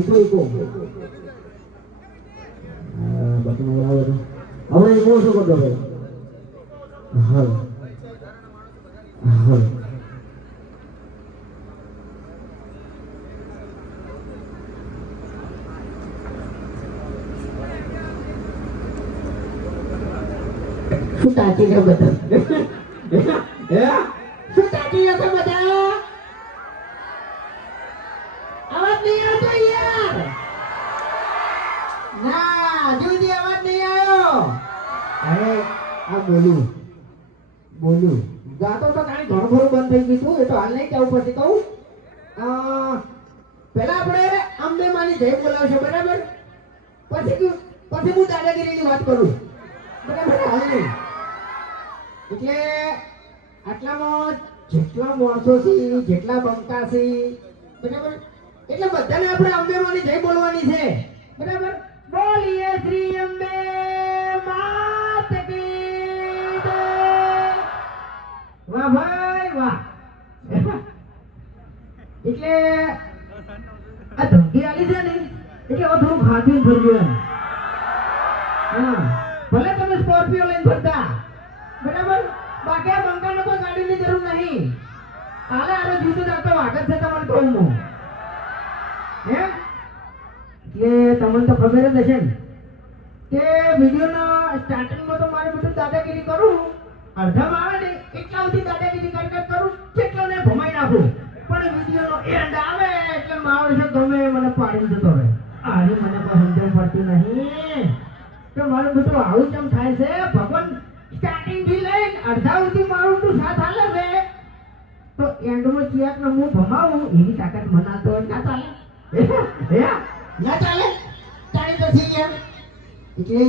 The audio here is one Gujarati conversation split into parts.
ઈકો ઈકો બટન આવે તો. હવે ભાઈ બધા હે શું તાકી છે બધા અવાજ નહીં આવતો યાર ના જુદી અવાજ નહીં આવ્યો અરે આ બોલું. બોલું. ગાતો તો કાંઈ ઘણું બંધ થઈ ગયું એ તો હાલ નહીં જવું પછી કહું. પહેલા આપણે અંબે માની જય બોલાવશે, બરાબર? પછી પછી હું દાદાગીરીની વાત કરું. બરાબર, હાલ નહીં. એટલે આટલામાં જેટલા માણસો છે જેટલા બંકા છે બરાબર? એટલે બધાને આપણે અંબે માની જય બોલવાની છે. બરાબર? બોલીએ શ્રી અંબે. વાહ, ભાઈ, વાહ. એટલે આ ધમકી આલી છે ને, એટલે હવે થોડું ખાધું થઈ એમ. હા, ભલે તમે સ્કોર્પિયો લઈને ફરતા, બરાબર? બાકી આ બંકાને કોઈ ગાડીની જરૂર નહીં. કાલે આરો જુદો જાતો વાગત છે તમને કહું હું? હે એટલે તમને તો ખબર જ હશે ને કે વિડીયોના સ્ટાર્ટિંગમાં તો મારે બધું દાદાગીરી કરું અડધામાં આવે માણસો ગમે મને પાડી તો મારું બધું આવું અડધા સુધી તું તો એની તાકાત મનાતો ના ચાલે. ના ચાલે? તારી પછી યાર. એટલે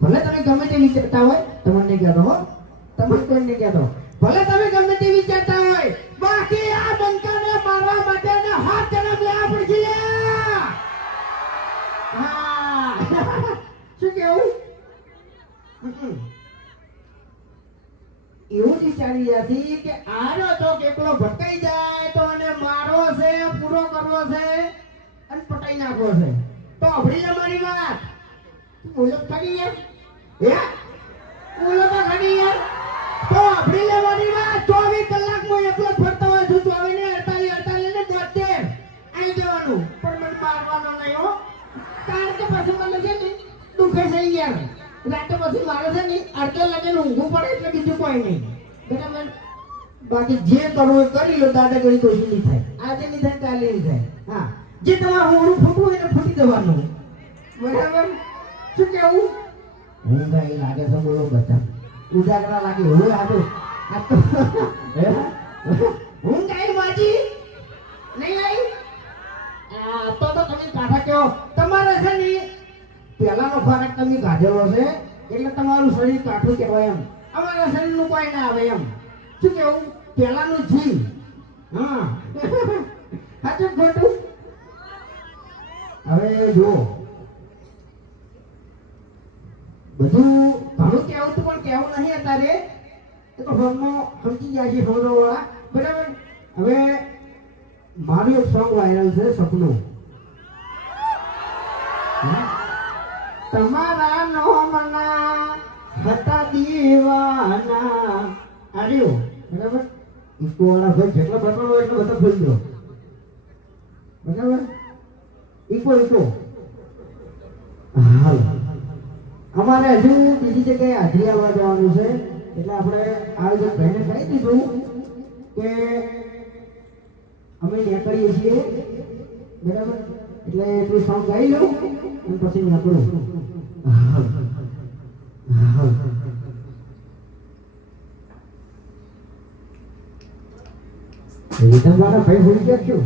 ભલે તમે ગમે તે વિચારતા હોય, તમને નહીં કહેતો હો. તમને કોઈ નહીં કહેતો. ભલે તમે ગમે તે કેવું? એવું વિચારી રહ્યા કે આનો તો કેટલો ભટકાઈ જાય તો અને મારો છે, પૂરો કરવો છે અને પટાઈ નાખવો છે. તો અભડી લે મારી વાત. તું બોલો ખરી યાર. હે? બોલો તો ખરી યાર. તો અભડી લે મારી વાત ચોવીસ કલાક હું એકલો જ ફરતો હોય છું ચોવીસ ને અડતાલીસ અડતાલીસ ને બોતેર આવી જવાનું પણ મને મારવાનો નહીં હો કારણ કે પછી મને છે ને દુખે છે યાર રાતે પછી મારે છે ને અડધે લગીને ઊંઘવું પડે એટલે બીજું કોઈ નહીં. બરાબર? બાકી જે કરવું એ કરી લો દાદાગીરી તો નહીં થાય. આજે નહીં થાય કાલે નહીં થાય. હા. જે તમારું હોડું ફૂટવું હોય ને ફૂટી દેવાનું બરાબર? શું કેવું? હું કઈ લાગે છે બોલો બધા. ઉજાગરા લાગે. હું આ આ તો હું? કઈ બાજી? નહીં આવી? તો તો તમે કાઢા કહો. તમારે છે ને પહેલાનો ખોરાક તમે કાઢેલો છે એટલે તમારું શરીર કાઠું કહેવાય એમ. અમારા શરીરનું કોઈ ના આવે એમ. શું કેવું? પહેલાનું જી હા. સાચું ખોટું? હવે જો બધું ઘણું કહેવું તું પણ કહેવું નહીં અત્યારે. એ તો ફોનમાં સમજી ગયા છે સમજવાવાળા બરાબર? હવે મારું એક સોંગ વાયરલ છે, સપનું. તમારા હતા દીવાના આર્યો બરાબર? ઈકો ભાઈ જેટલા બરાબર? ઈકો ઈકો હાલ. અમારે હજુ બીજી જગ્યાએ હાજરી આવવા જવાનું છે. એટલે આપણે આયોજક ભાઈને કહી દીધું કે અમે નીકળીએ છીએ. બરાબર? એટલે એટલું સોંગ ગાઈ લઉં અને પછી નીકળું હા હાલ. રીતમ વાળા ભાઈ ભૂલી ગયા છો?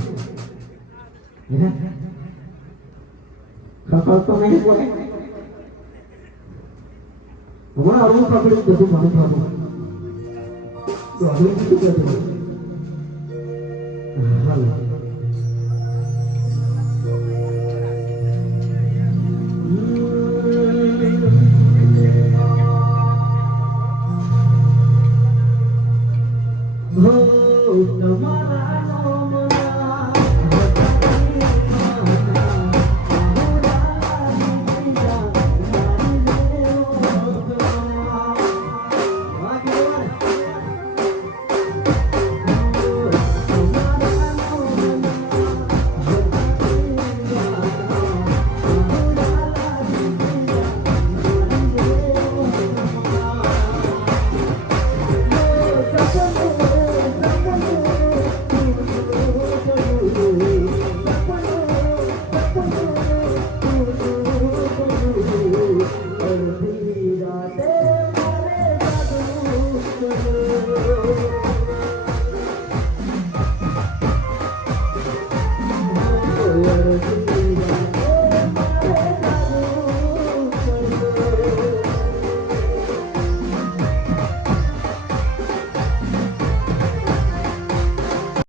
ખબર તો નહીં પડે હમણાં અરવું પકડ્યું બધું મારું થતું અરુણ અરવું બધું. હાલ. હો